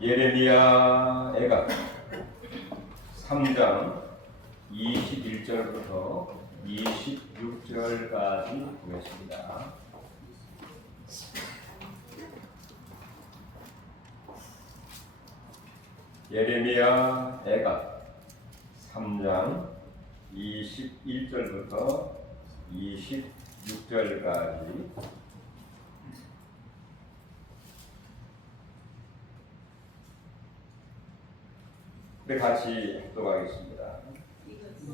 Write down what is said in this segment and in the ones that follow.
예레미야 애가 3장 21절부터 26절까지 보겠습니다. 예레미야 애가 3장 21절부터 26절까지 우리 같이 합독하겠습니다.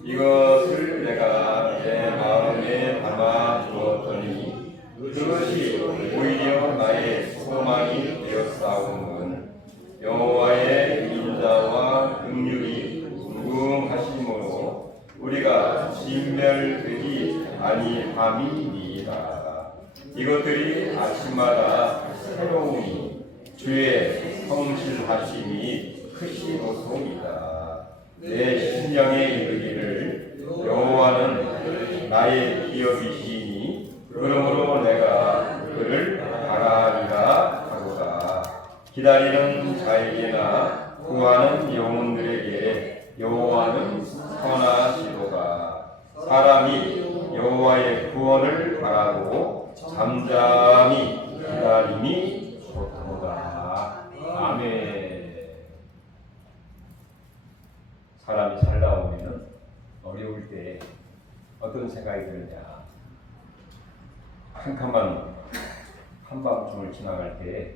이것을 내가 내 마음에 담아 두었더니 그것이 오히려 나의 소망이 되었사오는 여호와의 인자와 긍휼이 무궁하심으로 우리가 진멸되지 아니함이니이다. 이것들이 아침마다 새로우니 주의 성실하심이 크시로소이다. 내 심령에 이르기를 여호와는 나의 기업이시니 그러므로 내가 그를 바라리라 하고다. 기다리는 자에게나 구하는 영혼들에게 여호와는 선하시도다. 사람이 여호와의 구원을 바라고 잠잠히 기다림이 좋도다. 아멘. 사람이 살다 보면 어려울 때 어떤 생각이 드느냐. 한밤중을 지나갈 때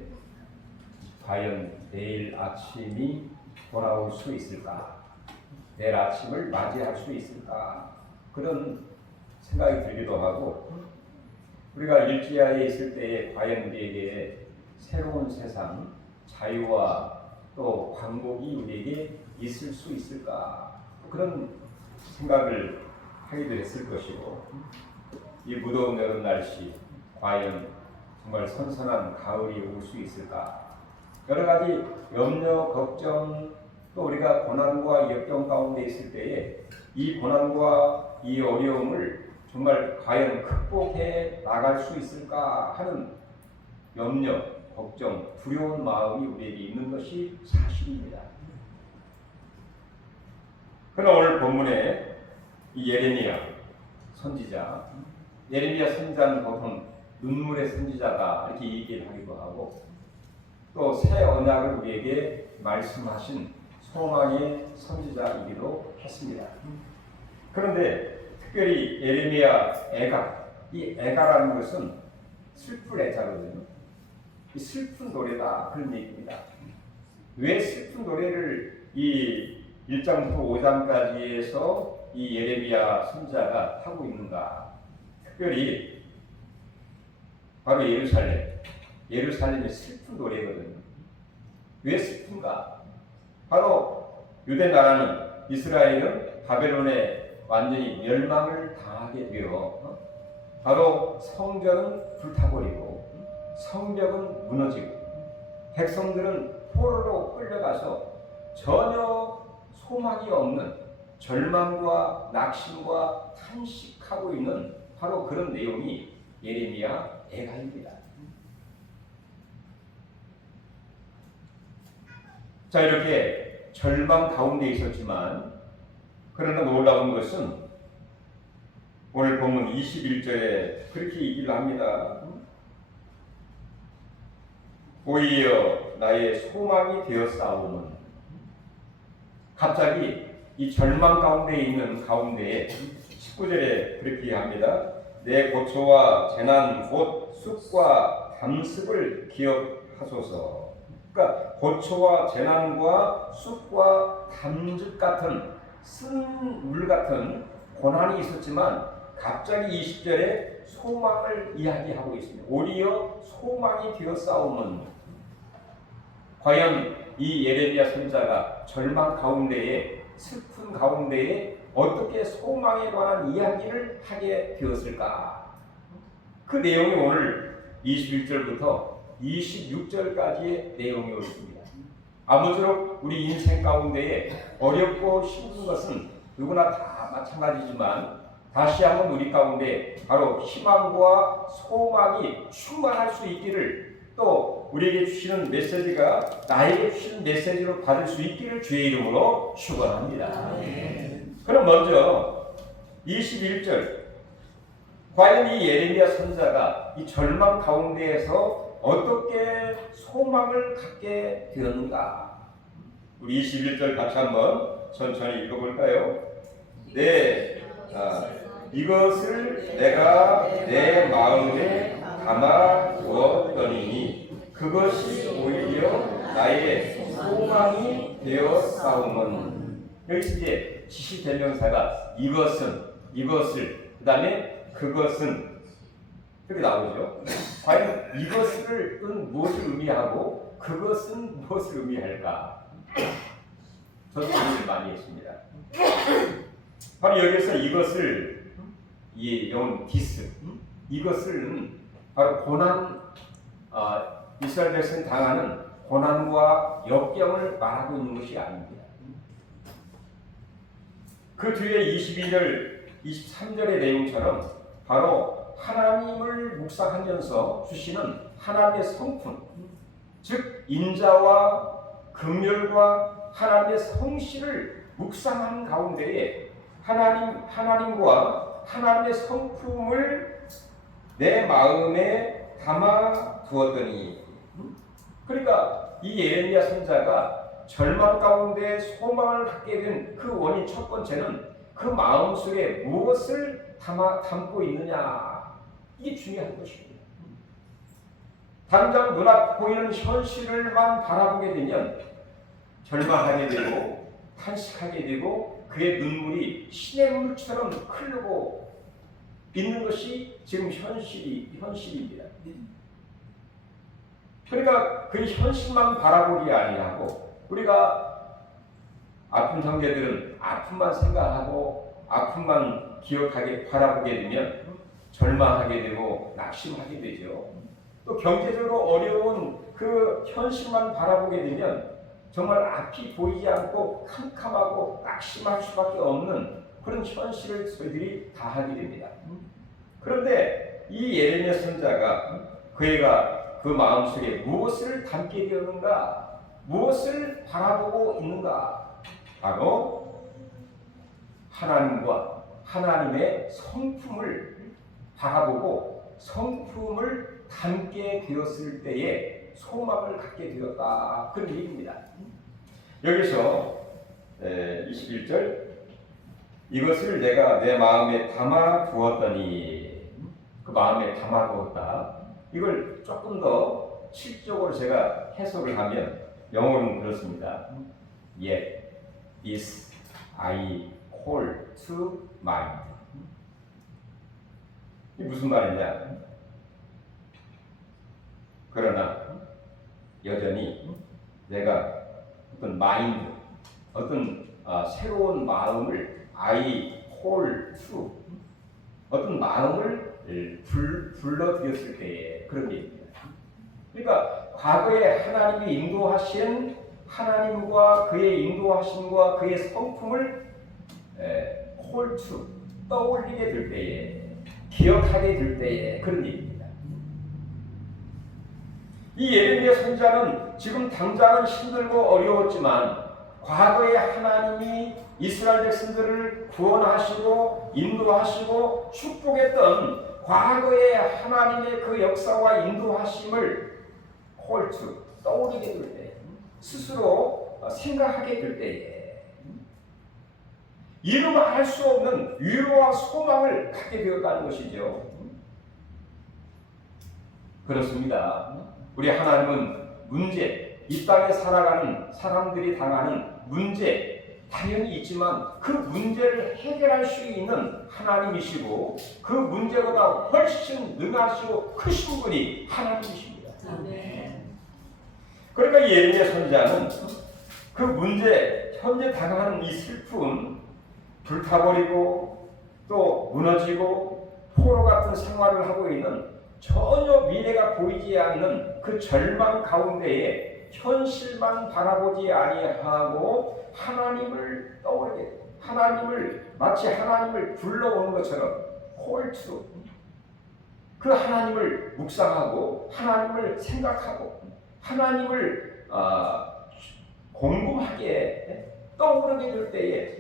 과연 내일 아침이 돌아올 수 있을까? 내일 아침을 맞이할 수 있을까? 그런 생각이 들기도 하고, 우리가 일지하에 있을 때에 과연 우리에게 새로운 세상, 자유와 또 광복이 우리에게 있을 수 있을까? 그런 생각을 하기도 했을 것이고, 이 무더운 여름 날씨 과연 정말 선선한 가을이 올 수 있을까? 여러 가지 염려, 걱정, 또 우리가 고난과 역경 가운데 있을 때에 이 고난과 이 어려움을 정말 과연 극복해 나갈 수 있을까 하는 염려, 걱정, 두려운 마음이 우리에게 있는 것이 사실입니다. 그러나 오늘 본문에 이 예레미야 선지자, 예레미야 선지자는 보통 눈물의 선지자다 이렇게 얘기를 하기도 하고, 또 새 언약을 우리에게 말씀하신 소망의 선지자이기도 했습니다. 그런데 특별히 예레미야 애가, 이 애가라는 것은 슬플 애자거든요. 이 슬픈 노래다 그런 얘기입니다. 왜 슬픈 노래를 이 1장부터 5장까지에서 이 예레미야 선지자가 하고 있는가? 특별히 바로 예루살렘의 슬픈 노래거든요. 왜 슬픈가? 바로 유대 나라는, 이스라엘은 바벨론에 완전히 멸망을 당하게 되어 바로 성전은 불타버리고 성벽은 무너지고 백성들은 포로로 끌려가서 전혀 소망이 없는 절망과 낙심과 탄식하고 있는 바로 그런 내용이 예레미야 애가입니다. 자, 이렇게 절망 가운데 있었지만, 그러나 놀라운 것은 오늘 본문 21절에 그렇게 얘기를 합니다. 오히려 나의 소망이 되었사오는, 갑자기 이 절망 가운데 있는 가운데에 19절에 그렇게 합니다. 내 고초와 재난 곧 쑥과 담습을 기억하소서. 그러니까 고초와 재난과 쑥과 담즙 같은 쓴 물 같은 고난이 있었지만 갑자기 20절에 소망을 이야기하고 있습니다. 오히려 소망이 되었사오는, 과연 이 예레미야 선지자가 절망 가운데에, 슬픈 가운데에 어떻게 소망에 관한 이야기를 하게 되었을까? 그 내용이 오늘 21절부터 26절까지의 내용이 있습니다. 아무쪼록 우리 인생 가운데에 어렵고 힘든 것은 누구나 다 마찬가지지만, 다시 한번 우리 가운데 바로 희망과 소망이 충만할 수 있기를, 또 또 우리에게 주시는 메시지가 나에게 주시는 메시지로 받을 수 있기를 주의 이름으로 축원합니다. 그럼 먼저 21절, 과연 이 예레미야 선지자가 이 절망 가운데에서 어떻게 소망을 갖게 되었는가? 우리 21절 같이 한번 천천히 읽어볼까요? 네, 이것을 내가 내 마음에 담아 두었더니 그것이 오히려 나의 소망이 되었사오면. 여기서 이제 지시대명사가 이것을 그 다음에 그것은 이렇게 나오죠. 과연 이것은 무엇을 의미하고 그것은 무엇을 의미할까? 저도 고민을 많이 했습니다. 바로 여기서 이것을 이 영어 디스, 이것을 바로 고난, 이스라엘 백성이 당하는 고난과 역경을 말하고 있는 것이 아닙니다. 그 뒤에 22절, 23절의 내용처럼 바로 하나님을 묵상하면서 주시는 하나님의 성품, 즉 인자와 긍휼과 하나님의 성실을 묵상하는 가운데에 하나님과 하나님의 성품을 내 마음에 담아 두었더니, 그러니까 이 예레미야 선지자가 절망 가운데 소망을 갖게 된 그 원인 첫 번째는 그 마음속에 무엇을 담고 있느냐, 이게 중요한 것입니다. 당장 눈앞 보이는 현실을만 바라보게 되면 절망하게 되고 탄식하게 되고 그의 눈물이 시냇물처럼 흐르고 있는 것이 지금 현실입니다. 그러니까 그 현실만 바라보기 아니하고, 우리가 아픈 형제들은 아픔만 생각하고 아픔만 기억하게 바라보게 되면 절망하게 되고 낙심하게 되죠. 또 경제적으로 어려운 그 현실만 바라보게 되면 정말 앞이 보이지 않고 캄캄하고 낙심할 수밖에 없는 그런 현실을 저희들이 다하게 됩니다. 그런데 이 예레미야 선지자가 그가 그 마음속에 무엇을 담게 되었는가, 무엇을 바라보고 있는가, 바로 하나님과 하나님의 성품을 바라보고 성품을 담게 되었을 때에 소망을 갖게 되었다, 그런 얘기입니다. 여기서 21절, 이것을 내가 내 마음에 담아 두었더니, 그 마음에 담아 두었다, 이걸 조금 더 실적으로 제가 해석을 하면 영어로는 그렇습니다. Yet this I call to mind. 이게 무슨 말이냐? 그러나 여전히 내가 어떤 마인드, 어떤 새로운 마음을 I call to, 어떤 마음을 불러들였을 때에 그런 얘기입니다. 그러니까 과거에 하나님이 인도하신 하나님과 그의 인도하심과 그의 성품을 call to, 떠올리게 될 때에, 기억하게 될 때에 그런 얘기입니다. 이 예레미야 선지자는 지금 당장은 힘들고 어려웠지만 과거에 하나님이 이스라엘 백성들을 구원하시고 인도하시고 축복했던 과거의 하나님의 그 역사와 인도하심을 call to, 떠올리게 될 때, 스스로 생각하게 될 때에 이루 말할 수 없는 위로와 소망을 갖게 되었다는 것이죠. 그렇습니다. 우리 하나님은 문제, 이 땅에 살아가는 사람들이 당하는 문제 당연히 있지만 그 문제를 해결할 수 있는 하나님이시고 그 문제보다 훨씬 능하시고 크신 분이 하나님이십니다. 그러니까 예레미야 선지자는 그 문제, 현재 당하는 이 슬픔, 불타버리고 또 무너지고 포로 같은 생활을 하고 있는 전혀 미래가 보이지 않는 그 절망 가운데에 현실만 바라보지 아니하고 하나님을 떠오르게, 하나님을 마치 하나님을 불러오는 것처럼 call to, 그 하나님을 묵상하고 하나님을 생각하고 하나님을 궁금하게 떠오르게 될 때에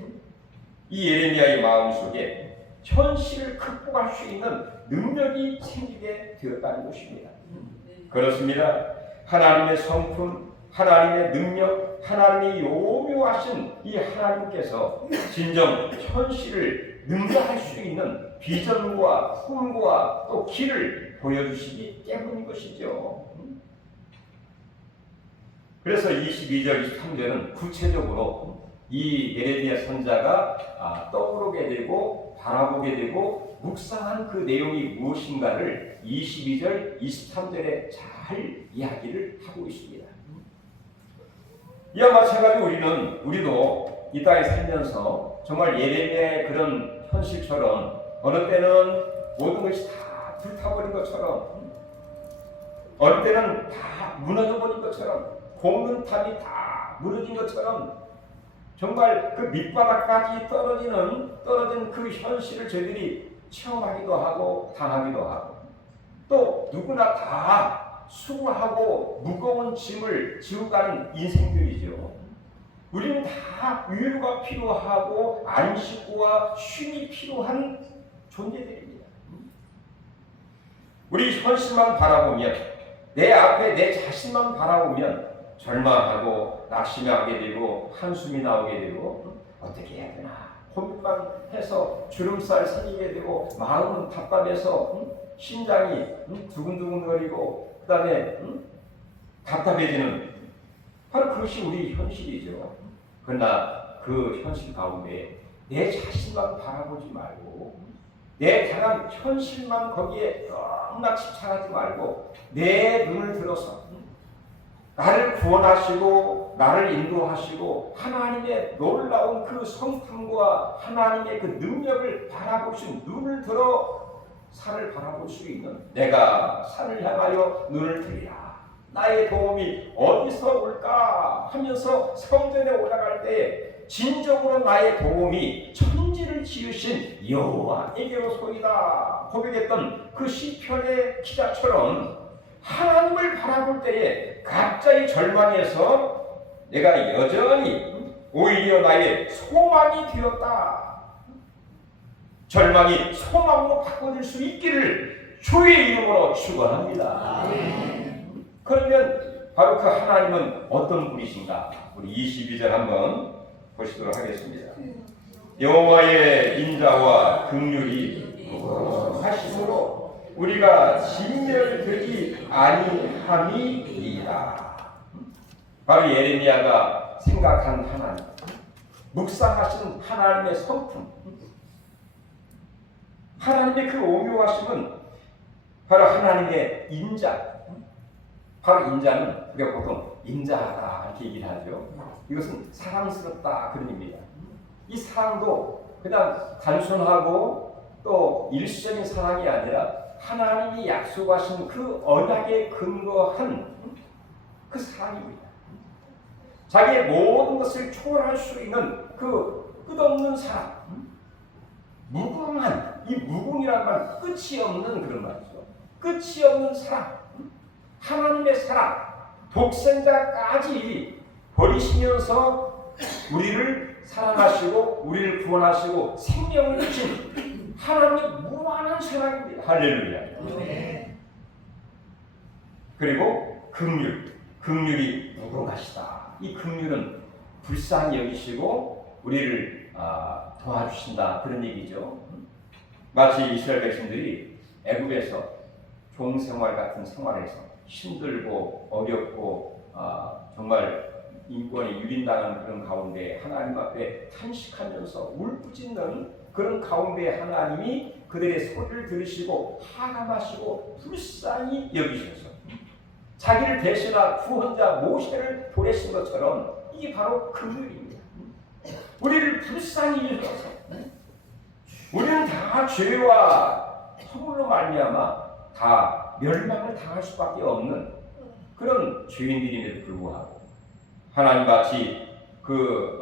이 예레미야의 마음속에 현실을 극복할 수 있는 능력이 생기게 되었다는 것입니다. 그렇습니다. 하나님의 성품, 하나님의 능력, 하나님이 오묘하신 이 하나님께서 진정 현실을 능가할 수 있는 비전과 꿈과 또 길을 보여주시기 때문인 것이죠. 그래서 22절, 23절은 구체적으로 이 예레미야 선자가 떠오르게 되고 바라보게 되고 묵상한 그 내용이 무엇인가를 22절, 23절에 잘 이야기를 하고 있습니다. 이와 마찬가지로 우리도 이 땅에 살면서 정말 예레미야의 그런 현실처럼 어느 때는 모든 것이 다 불타버린 것처럼 어느 때는 다 무너져버린 것처럼 굽는 탑이 다 무너진 것처럼 정말 그 밑바닥까지 떨어진 그 현실을 저희들이 체험하기도 하고 당하기도 하고 또 누구나 다 수고하고 무거운 짐을 지고 가는 인생들이죠. 우리는 다 위로가 필요하고 안식과 쉼이 필요한 존재들입니다. 우리 현실만 바라보면 내 앞에 내 자신만 바라보면 절망하고 낙심하게 되고 한숨이 나오게 되고 어떻게 해야 되나 고민만 해서 주름살 생기게 되고 마음은 답답해서 심장이 두근두근거리고 그 다음에 답답해지는 바로 그것이 우리 현실이죠. 그러나 그 현실 가운데 내 자신만 바라보지 말고 내 당한 현실만 거기에 너무나 집착하지 말고 내 눈을 들어서 나를 구원하시고 나를 인도하시고 하나님의 놀라운 그 성품과 하나님의 그 능력을 바라보신 눈을 들어 산을 바라볼 수 있는 내가 산을 향하여 눈을 들이라 나의 도움이 어디서 올까 하면서 성전에 올라갈 때 진정으로 나의 도움이 천지를 지으신 여호와에게로소이다 고백했던 그 시편의 기자처럼 하나님을 바라볼 때에 갑자기 절망해서 내가 여전히 오히려 나의 소망이 되었다. 절망이 소망으로 바꿔질 수 있기를 주의 이름으로 축원합니다. 그러면 바로 그 하나님은 어떤 분이신가? 우리 22절 한번 보시도록 하겠습니다. 여호와의 인자와 긍휼이 하심으로 우리가 진멸되지 아니함이니이다. 바로 예레미야가 생각한 하나님, 묵상하신 하나님의 성품, 하나님의 그 오묘하심은 바로 하나님의 인자. 바로 인자는 우리가 보통 인자하다 이렇게 얘기를 하죠. 이것은 사랑스럽다 그런 의미입니다. 이 사랑도 그냥 단순하고 또 일시적인 사랑이 아니라 하나님이 약속하신 그 언약에 근거한 그 사랑입니다. 자기의 모든 것을 초월할 수 있는 그 끝없는 사랑, 무궁한 이 무궁이란 말 끝이 없는 그런 말이죠. 끝이 없는 사랑, 하나님의 사랑, 독생자까지 버리시면서 우리를 사랑하시고 우리를 구원하시고 생명을 주신 하나님의 무한한 사랑입니다. 할렐루야. 그리고 긍휼이 무궁하시다. 이 긍휼은 불쌍히 여기시고 우리를 도와주신다 그런 얘기죠. 마치 이스라엘 백성들이 애굽에서 종생활 같은 생활에서 힘들고 어렵고 정말 인권이 유린당하는 그런 가운데 하나님 앞에 탄식하면서 울부짖는 그런 가운데 하나님이 그들의 소리를 들으시고 하감하시고 불쌍히 여기셔서 자기를 대신한 구원자 모세를 보내신 것처럼 이게 바로 긍휼입니다. 우리를 불쌍히 여기셔서 우리는 다 죄와 허물로 말미암아 다 멸망을 당할 수밖에 없는 그런 죄인들임에도 불구하고 하나님 같이 그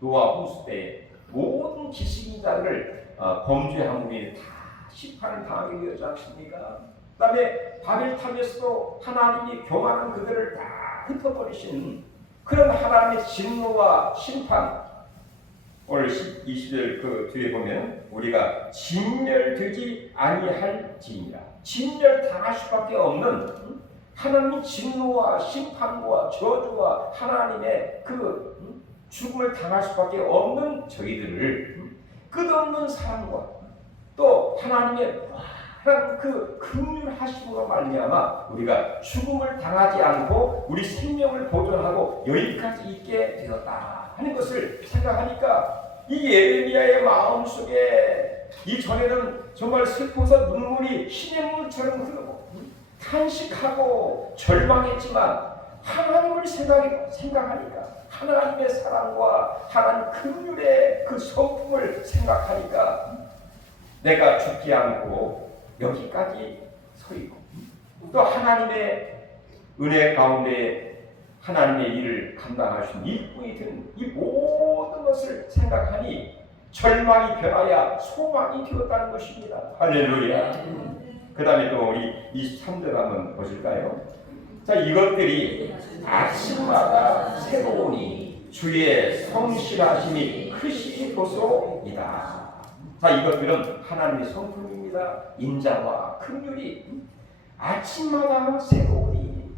노아 홍수 때에 모든 기식인자들을 범죄한 우리는 다 심판을 당하게 되었지 않습니까? 그다음에 바벨탑에서도 하나님이 교만한 그들을 다 흩어버리신 그런 하나님의 진노와 심판. 오늘 20절 그 뒤에 보면 우리가 진멸되지 아니할지니라. 진멸당할 수밖에 없는 하나님의 진노와 심판과 저주와 하나님의 그 죽음을 당할 수밖에 없는 저희들을 끝없는 사랑과 또 하나님의 무한한 그 긍휼하심으로 말미암아 우리가 죽음을 당하지 않고 우리 생명을 보존하고 여기까지 있게 되었다 하는 것을 생각하니까 이 예레미야의 마음속에 이전에는 정말 슬퍼서 눈물이 시냇물처럼 흐르고 탄식하고 절망했지만 하나님을 생각하니까 하나님의 사랑과 하나님 긍휼의 그 성품을 생각하니까 내가 죽지 않고 여기까지 서 있고 또 하나님의 은혜 가운데 하나님의 일을 감당하신 일꾼이 된 이 모든 것을 생각하니 절망이 변하여 소망이 되었다는 것입니다. 할렐루야. 그 다음에 또 우리 23절 한번 보실까요? 자, 이것들이 아침마다 새로우니 주의 성실하심이 크시도소이다. 자, 이것들은 하나님의 성품입니다. 인자와 긍휼이 아침마다 새로우니.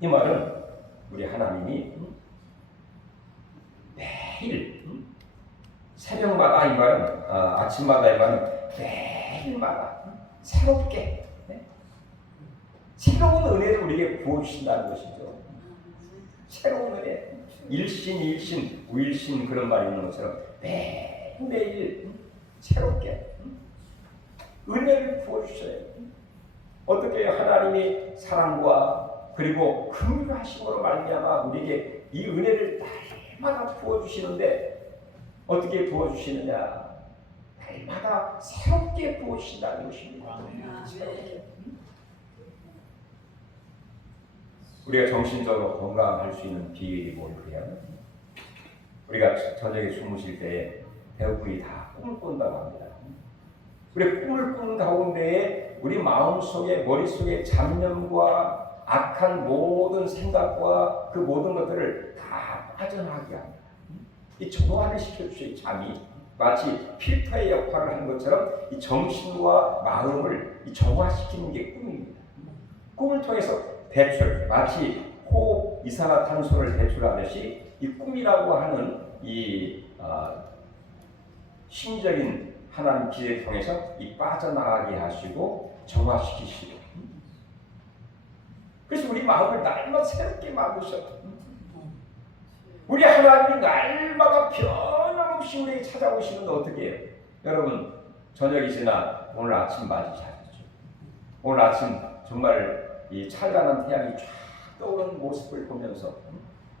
이 말은 우리 하나님이 매일 새벽마다 이 말은 아침마다 이 말은 매일마다 새롭게 새로운 은혜를 우리에게 부어주신다는 것이죠. 새로운 은혜, 일신, 우일신 그런 말이 있는 것처럼 매일 새롭게 은혜를 부어주셔요. 어떻게 하나님이 사랑과 그리고 긍휼하심으로 말미암아 우리에게 이 은혜를 날마다 부어주시는데 어떻게 부어주시느냐? 날마다 새롭게 부어주신다는 것입니다. 새롭게. 우리가 정신적으로 건강할 수 있는 비결이 뭘까요? 우리가 저녁에 주무실 때 배우분이 다 꿈을 꾼다고 합니다. 우리 꿈을 꾸는 가운데에 우리 마음속에 머릿속에 잡념과 악한 모든 생각과 그 모든 것들을 다 빠져나가게 합니다. 이 정화를 시켜주셔요. 잠이 마치 필터의 역할을 하는 것처럼 이 정신과 마음을 이 정화시키는 게 꿈입니다. 꿈을 통해서 배출, 마치 호흡 이산화탄소를 배출하듯이 이 꿈이라고 하는 이 심리적인 하나님 기회를 통해서 이 빠져나가게 하시고 정화시키시고 그래서 우리 마음을 날마다 새롭게 만드셔. 우리 하나님이 날마다 변함없이 우리에게 찾아오시는데 어떻게 해요? 여러분 저녁이 지나 오늘 아침 맞이하셨죠. 오늘 아침 정말 이 찬란한 태양이 쫙 떠오르는 모습을 보면서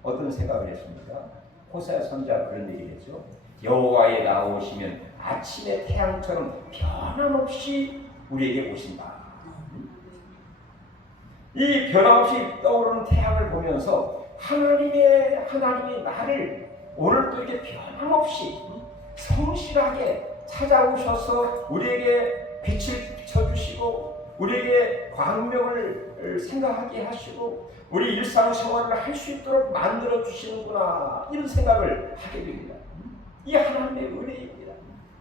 어떤 생각을 했습니까? 호세아 선지자가 그런 얘기를 했죠. 여호와에 나오시면 아침의 태양처럼 변함없이 우리에게 오신다. 이 변함없이 떠오르는 태양을 보면서 하나님이 나를 오늘도 이렇게 변함없이 성실하게 찾아오셔서 우리에게 빛을 비춰주시고 우리에게 광명을 생각하게 하시고 우리 일상생활을 할 수 있도록 만들어 주시는구나 이런 생각을 하게 됩니다. 이 하나님의 은혜입니다.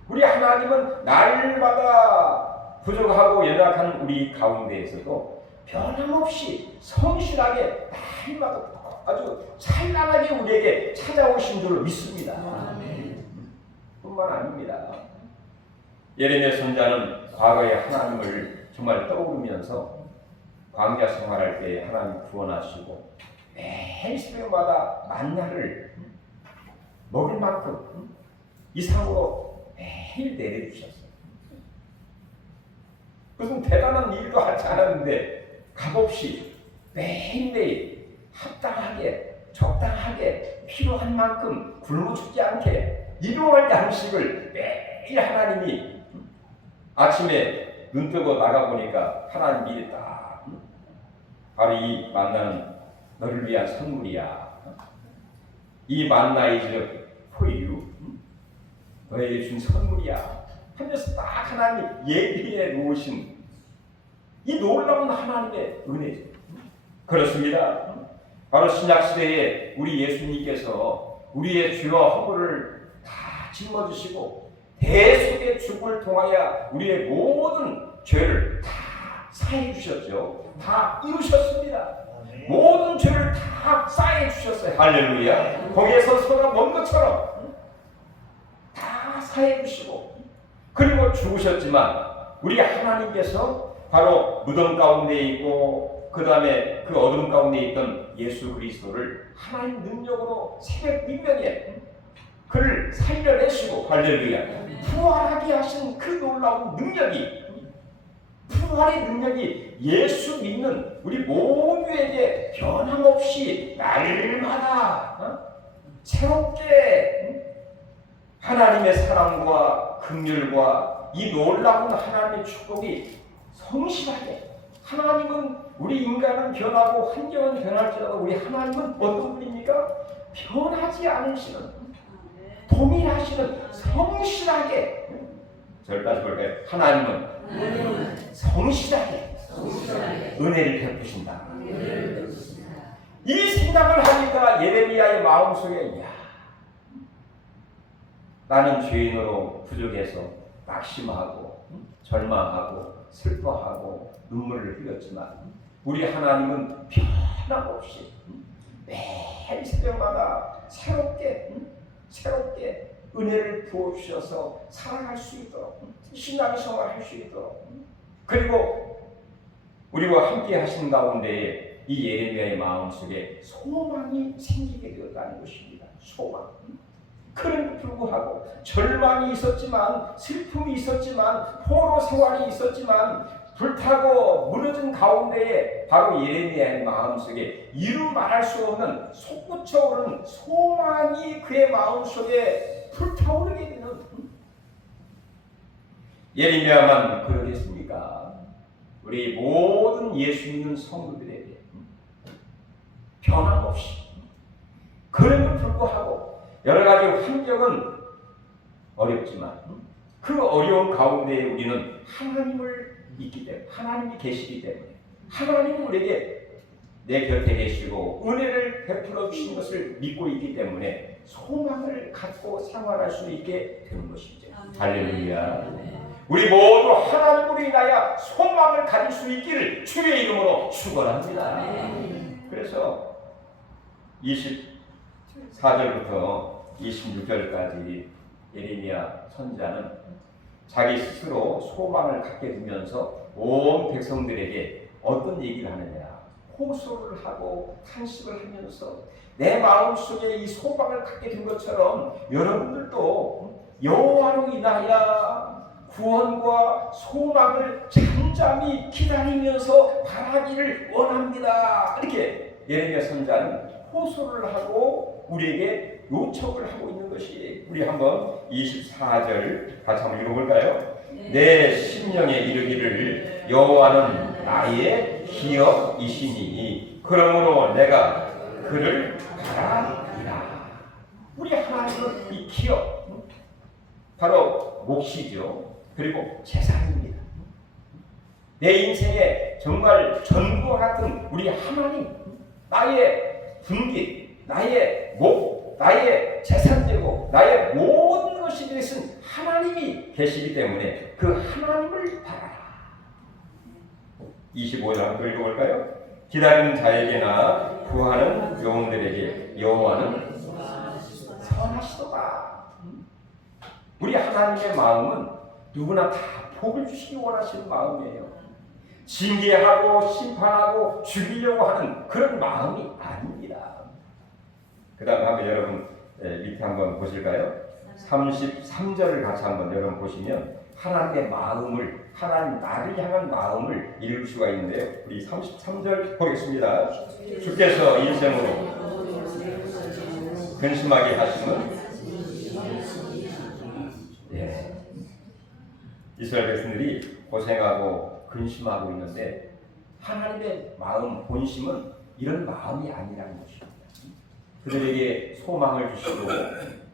우리 하나님은 날마다 부족하고 연약한 우리 가운데에서도 변함없이 성실하게 날마다 아주 찬란하게 우리에게 찾아오신 줄로 믿습니다. 뿐만 아닙니다. 예레미야 선지자는 과거의 하나님을 정말 떠오르면서 광야 생활할 때 하나님 구원하시고 매일 새벽마다 만나를 먹을 만큼 이상으로 매일 내려주셨어요. 무슨 대단한 일도 하지 않았는데 값없이 매일매일 합당하게 적당하게 필요한 만큼 굶어 죽지 않게 일용할 양식을 매일 하나님이 아침에 눈 뜨고 나가보니까 하나님 일이 딱 바로 이 만나는 너를 위한 선물이야. 이 만나이즈 포유 너에게 준 선물이야 하면서 딱 하나님 예비해 놓으신 이 놀라운 하나님의 은혜죠. 그렇습니다. 바로 신약시대에 우리 예수님께서 우리의 죄와 허물을 다 짊어지시고 대속의 죽음을 통하여 우리의 모든 죄를 다 사해 주셨죠. 다 이루셨습니다. 모든 죄를 다 사해 주셨어요. 할렐루야. 거기에서 서가 먼 것처럼 다 사해 주시고 그리고 죽으셨지만 우리 하나님께서 바로 무덤 가운데 있고 그 다음에 그 어둠 가운데 있던 예수 그리스도를 하나님 능력으로 새벽 미명에 그를 살려내시고 할렐루야 부활하게 하신 그 놀라운 능력이 부활의 능력이 예수 믿는 우리 모두에게 변함없이 날마다 새롭게 하나님의 사랑과 긍휼과 이 놀라운 하나님의 축복이 성실하게 하나님은 우리 인간은 변하고 환경은 변할지라도 우리 하나님은 어떤 분입니까? 변하지 않으시는 동일하시는 성실하게 저를 다시 볼까요? 하나님은 성실하게 은혜를 베푸신다. 이 생각을 하니까 예레미야의 마음속에 야, 나는 죄인으로 부족해서 낙심하고 절망하고 슬퍼하고 눈물을 흘렸지만 우리 하나님은 변함없이 매일 새벽마다 새롭게 은혜를 부어주셔서 살아갈 수 있도록 신앙의 생활을 할 수 있도록 그리고 우리와 함께 하신 가운데에 이 예레미야의 마음속에 소망이 생기게 되었다는 것입니다. 소망. 그럼에도 불구하고 절망이 있었지만 슬픔이 있었지만 포로 생활이 있었지만 불타고 무너진 가운데에 바로 예레미야의 마음속에 이루 말할 수 없는 솟구쳐 오르는 소망이 그의 마음속에 불타오르게 되는 예레미야만 그러겠습니까? 우리 모든 예수 믿는 성도들에게 변함없이 그럼에도 불구하고 여러 가지 환경은 어렵지만 그 어려운 가운데에 우리는 하나님을 믿기 때문에 하나님이 계시기 때문에 하나님은 우리에게 내 곁에 계시고 은혜를 베풀어 주신 것을 믿고 있기 때문에 소망을 갖고 생활할 수 있게 되는 것이죠. 할렐루야. 우리 모두 하나님으로 인하여 소망을 가질 수 있기를 주의 이름으로 축원합니다. 그래서 24절부터 26절까지 예레미야 선지자는 자기 스스로 소망을 갖게 되면서 온 백성들에게 어떤 얘기를 하느냐 호소를 하고 탄식을 하면서 내 마음속에 이 소망을 갖게 된 것처럼 여러분들도 여호와로 인하여 구원과 소망을 잠잠히 기다리면서 바라기를 원합니다. 이렇게 예레미야 선지자는 호소를 하고 우리에게 요청을 하고 있는 것이 우리 한번 24절 같이 한번 읽어볼까요? 내 심령에 이르기를 여호와는 나의 기업이시니 그러므로 내가 그를 바라리라. 우리 하나님은 이 기업 바로 몫이죠. 그리고 재산입니다. 내 인생에 정말 전부와 같은 우리 하나님 나의 분깃 나의 목, 나의 재산되고 나의 모든 것이 되신 하나님이 계시기 때문에 그 하나님을 바라라. 25절 한번 읽어볼까요? 기다리는 자에게나 구하는 영혼들에게 여호와는 선하시도다. 우리 하나님의 마음은 누구나 다 복을 주시기 원하시는 마음이에요. 징계하고 심판하고 죽이려고 하는 그런 마음이 아닙니다. 그 다음 한번 여러분 밑에 한번 보실까요? 33절을 같이 한번 여러분 보시면 하나님의 마음을 하나님 나를 향한 마음을 읽을 수가 있는데요. 우리 33절 보겠습니다. 주께서 인생으로 근심하게 하시면 이스라엘 백성들이 고생하고 근심하고 있는데 하나님의 마음 본심은 이런 마음이 아니라는 것입니다. 그들에게 소망을 주시고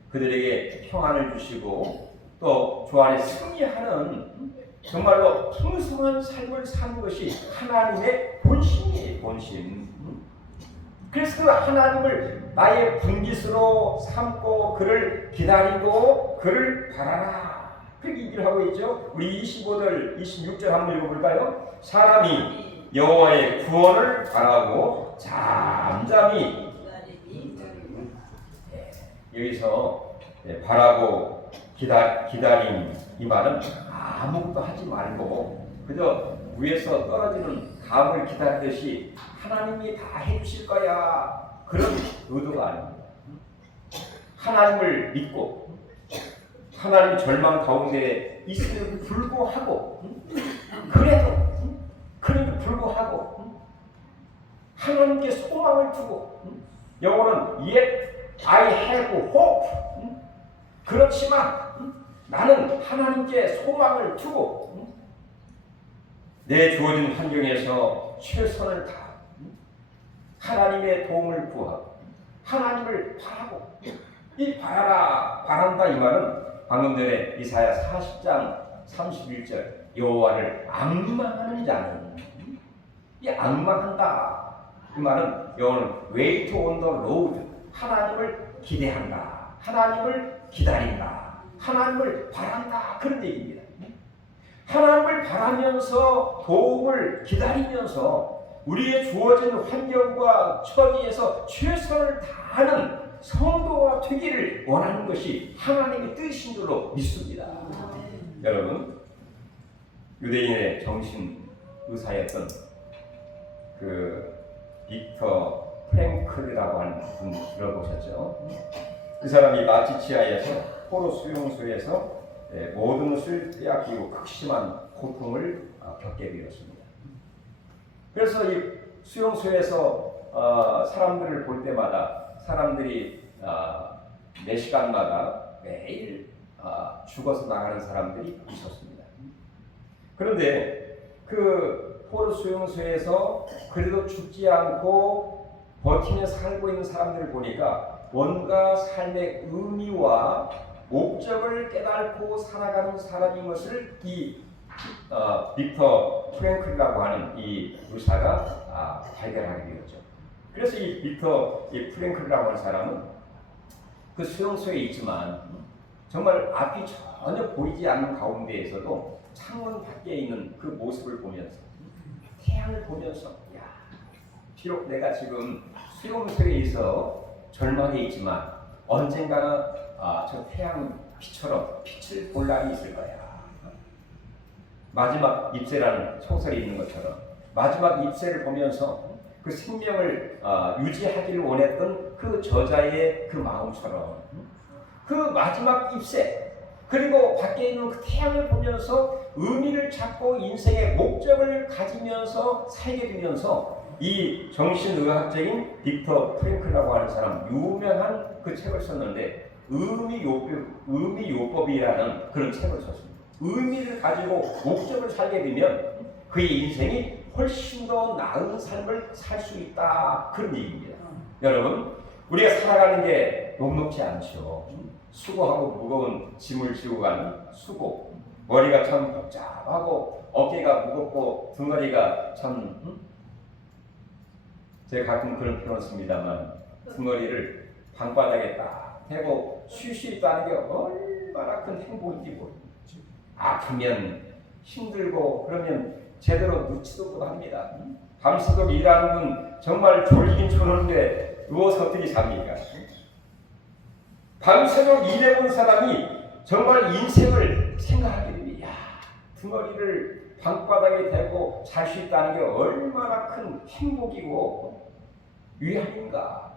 그들에게 평안을 주시고 또 주 안에 승리하는 정말로 풍성한 삶을 사는 것이 하나님의 본심이에요. 본심. 그래서 그 하나님을 나의 분깃으로 삼고 그를 기다리고 그를 바라라. 그렇게 얘기를 하고 있죠. 우리 25절, 26절 한번 읽어볼까요? 사람이 여호와의 구원을 바라고 잠잠히 여기서 바라고 기다림 이 말은 아무것도 하지 말고 그저 위에서 떨어지는 감을 기다리듯이 하나님이 다 해주실 거야 그런 의도가 아닙니다. 하나님을 믿고 하나님 절망 가운데 있음에도 불구하고 그래도 불구하고 하나님께 소망을 두고 영어는 yet I have hope 그렇지만 나는 하나님께 소망을 두고 내 주어진 환경에서 최선을 다하고 하나님의 도움을 구하고 하나님을 바라고 이 바란다 이 말은 방금 전에 이사야 40장 31절 여호와를 앙망하는 자는 이 앙망한다 이 말은 영어는 wait on the Lord 하나님을 기대한다 하나님을 기다린다 하나님을 바란다 그런 얘기입니다. 하나님을 바라면서 도움을 기다리면서 우리의 주어진 환경과 처지에서 최선을 다하는 성도가 되기를 원하는 것이 하나님의 뜻인 줄로 믿습니다. 여러분 유대인의 정신 의사였던 그 빅터 프랭클이라고 하는 분 들어보셨죠? 그 사람이 나치치하에서 포로 수용소에서 모든 것을 빼앗기고 극심한 고통을 겪게 되었습니다. 그래서 이 수용소에서 사람들을 볼 때마다 사람들이 매 시간마다 매일 죽어서 나가는 사람들이 있었습니다. 그런데 그 포로 수용소에서 그래도 죽지 않고 버티며 살고 있는 사람들을 보니까 뭔가 삶의 의미와 목적을 깨닫고 살아가는 사람인 것을 이 빅터 프랭클이라고 하는 이 의사가 발견하게 되었죠. 그래서 이 빅터 프랭클이라고 하는 사람은 그 수용소에 있지만 정말 앞이 전혀 보이지 않는 가운데에서도 창문 밖에 있는 그 모습을 보면서 태양을 보면서 야 비록 내가 지금 수용소에 있어 절망에 있지만 언젠가는 저 태양 빛처럼 빛을 볼 날이 있을 거야. 마지막 잎새라는 소설이 있는 것처럼 마지막 잎새를 보면서 그 생명을 유지하기를 원했던 그 저자의 그 마음처럼 그 마지막 잎새 그리고 밖에 있는 그 태양을 보면서 의미를 찾고 인생의 목적을 가지면서 살게 되면서 이 정신의학적인 빅터 프랭클이라고 하는 사람 유명한 그 책을 썼는데 의미요법이라는 그런 책을 썼습니다. 의미를 가지고 목적을 살게 되면 그의 인생이 훨씬 더 나은 삶을 살 수 있다 그런 얘기입니다. 여러분 우리가 살아가는 게 녹록지 않죠. 수고하고 무거운 짐을 지고 가는 수고 머리가 참 복잡하고 어깨가 무겁고 등허리가 참 제가 가끔 그런 표현을 씁니다만 등허리를 방바닥에 딱 대고 쉴 수 있다는 게 얼마나 큰 행복인지 모릅니다. 아프면 힘들고 그러면 제대로 눕지도 못합니다. 밤새도록 일하는 분 정말 졸리긴 졸는데 누워서 어떻게 잡니까? 밤새도록 일해본 사람이 정말 인생을 생각하게 됩니다. 야, 등허리를 방바닥에 대고 잘 수 있다는 게 얼마나 큰 행복이고 위안인가.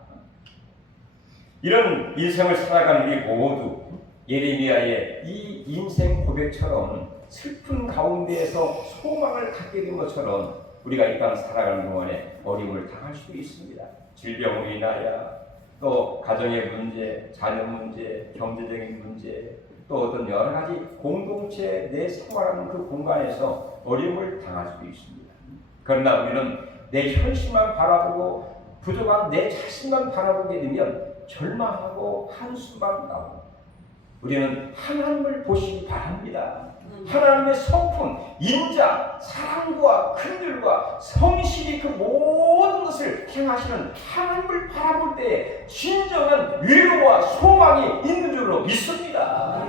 이런 인생을 살아가는 우리 모두 예레미야의 이 인생 고백처럼 슬픈 가운데에서 소망을 갖게 된 것처럼 우리가 이 땅을 살아가는 동안에 어려움을 당할 수도 있습니다. 질병으로 인하여 또 가정의 문제, 자녀 문제, 경제적인 문제 또 어떤 여러 가지 공동체 내 생활하는 그 공간에서 어려움을 당할 수도 있습니다. 그러나 우리는 내 현실만 바라보고 부족한 내 자신만 바라보게 되면 절망하고 한숨만 나옵니다. 우리는 하나님을 보시기 바랍니다. 하나님의 성품, 인자, 사랑과 긍휼과 성실이 그 모든 것을 행하시는 하나님을 바라볼 때에 진정한 위로와 소망이 있는 줄로 믿습니다.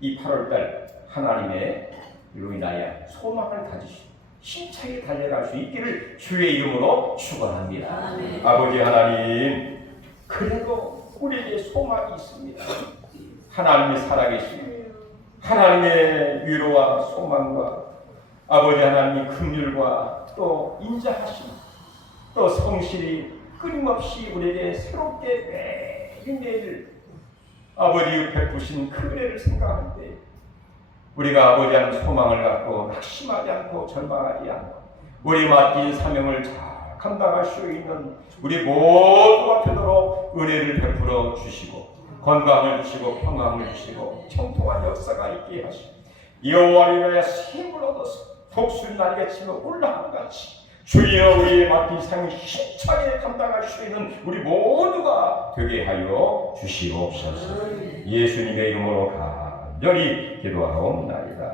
이 8월달 하나님의 로 인하여 소망을 가지시고 힘차게 달려갈 수 있기를 주의 이름으로 축원합니다. 아버지 하나님, 그래도 우리에게 소망이 있습니다. 하나님이 살아계시고 하나님의 위로와 소망과 아버지 하나님의 긍휼과 또 인자하심, 또 성실이 끊임없이 우리에게 새롭게 매일매일 아버지 베푸신 그 은혜를 생각할 때 우리가 아버지 하나님 소망을 갖고 낙심하지 않고 절망하지 않고 우리 맡긴 사명을 잘 감당할 수 있는 우리 모두가 되도록 은혜를 베풀어 주시고 건강을 주시고 평강을 주시고 청통한 역사가 있게 하시고 여호와를 위하여 힘을 얻어서 독수리 날개치며 올라함같이 주여 우리의 맡긴 사명을 힘차게 감당할 수 있는 우리 모두가 되게 하여 주시옵소서. 예수님의 이름으로 간절히 기도하옵나이다.